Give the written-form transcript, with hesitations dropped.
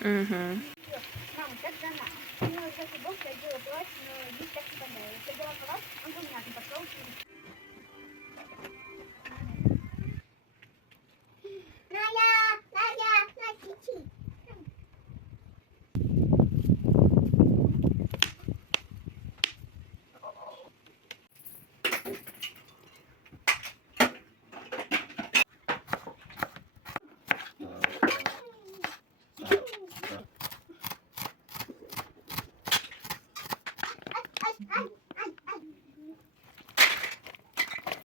Угу. Мама, как жена? Ну, кстати, Бог я делала платье, но здесь так не понравилось. Я делала халат, он у меня пошел.